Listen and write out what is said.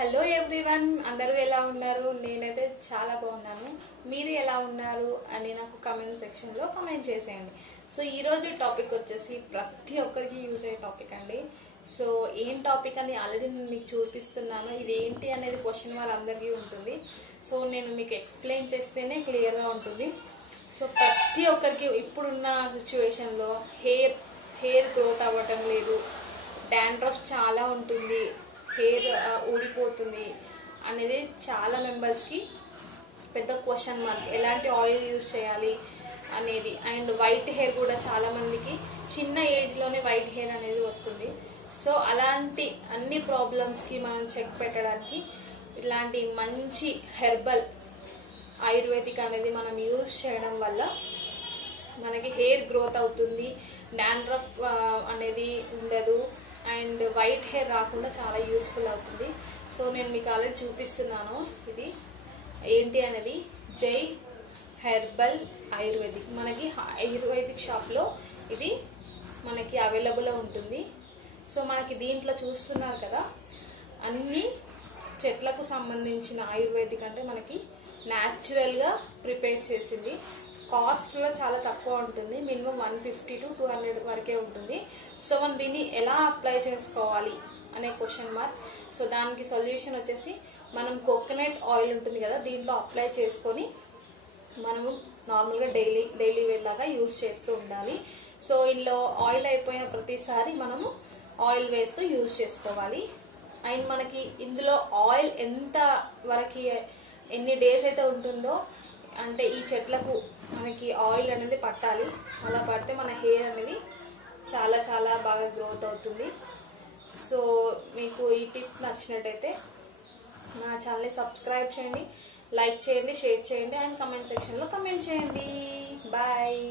Hello everyone, అందరూ ఎలా ఉన్నారు? నేనైతే చాలా బాగున్నాను. మీరు ఎలా ఉన్నారు అని నాకు కామెంట్ సెక్షన్లో కామెంట్ చేసేయండి. సో ఈరోజు టాపిక్ వచ్చేసి ప్రతి ఒక్కరికి యూజ్ అయ్యే టాపిక్ అండి. సో ఏం టాపిక్ అని ఆల్రెడీ నేను మీకు చూపిస్తున్నాను. ఇది ఏంటి అనేది క్వశ్చన్ వాళ్ళందరికీ ఉంటుంది. సో నేను మీకు ఎక్స్ప్లెయిన్ చేస్తేనే క్లియర్గా ఉంటుంది. సో ప్రతి ఒక్కరికి ఇప్పుడున్న సిచ్యువేషన్లో హెయిర్ గ్రోత్ అవ్వటం లేదు, డాండ్రఫ్ చాలా ఉంటుంది, హెయిర్ ఊడిపోతుంది అనేది చాలా మెంబర్స్కి పెద్ద క్వశ్చన్ మార్క్. ఎలాంటి ఆయిల్ యూజ్ చేయాలి అనేది. అండ్ వైట్ హెయిర్ కూడా చాలా మందికి చిన్న ఏజ్లోనే వైట్ హెయిర్ అనేది వస్తుంది. సో అలాంటి అన్ని ప్రాబ్లమ్స్కి మనం చెక్ పెట్టడానికి ఇలాంటి మంచి హెర్బల్ ఆయుర్వేదిక్ అనేది మనం యూజ్ చేయడం వల్ల మనకి హెయిర్ గ్రోత్ అవుతుంది, డాండ్రఫ్ అనేది ఉండదు, అండ్ వైట్ హెయిర్ రాకుండా చాలా యూస్ఫుల్ అవుతుంది. సో నేను మీకు ఆల్రెడీ చూపిస్తున్నాను ఇది ఏంటి అనేది. జై హెర్బల్ ఆయుర్వేదిక్ మనకి ఆయుర్వేదిక్ షాప్లో ఇది మనకి అవైలబుల్లో ఉంటుంది. సో మనకి దీంట్లో చూస్తున్నారు కదా, అన్ని చెట్లకు సంబంధించిన ఆయుర్వేదిక్ అంటే మనకి న్యాచురల్గా ప్రిపేర్ చేసింది. కాస్ట్ కూడా చాలా తక్కువ ఉంటుంది, మినిమం 150 to 200 వరకే ఉంటుంది. సో మనం దీన్ని ఎలా అప్లై చేసుకోవాలి అనే క్వశ్చన్ మార్క్. సో దానికి సొల్యూషన్ వచ్చేసి మనం కోకోనట్ ఆయిల్ ఉంటుంది కదా, దీంట్లో అప్లై చేసుకొని మనము నార్మల్గా డైలీ వేర్ లాగా యూజ్ చేస్తూ ఉండాలి. సో ఇందులో ఆయిల్ అయిపోయిన ప్రతిసారి మనము ఆయిల్ వేస్తూ యూజ్ చేసుకోవాలి. అండ్ మనకి ఇందులో ఆయిల్ ఎంత వరకు ఎన్ని డేస్ అయితే ఉంటుందో, అంటే ఈ చెట్లకు మనకి ఆయిల్ అనేది పట్టాలి. అలా పడితే మన హెయిర్ అనేది చాలా చాలా బాగా గ్రోత్ అవుతుంది. సో మీకు ఈ టిప్ నచ్చినట్టయితే నా ఛానల్ని సబ్స్క్రైబ్ చేయండి, లైక్ చేయండి, షేర్ చేయండి అండ్ కామెంట్ సెక్షన్లో కామెంట్ చేయండి. బాయ్.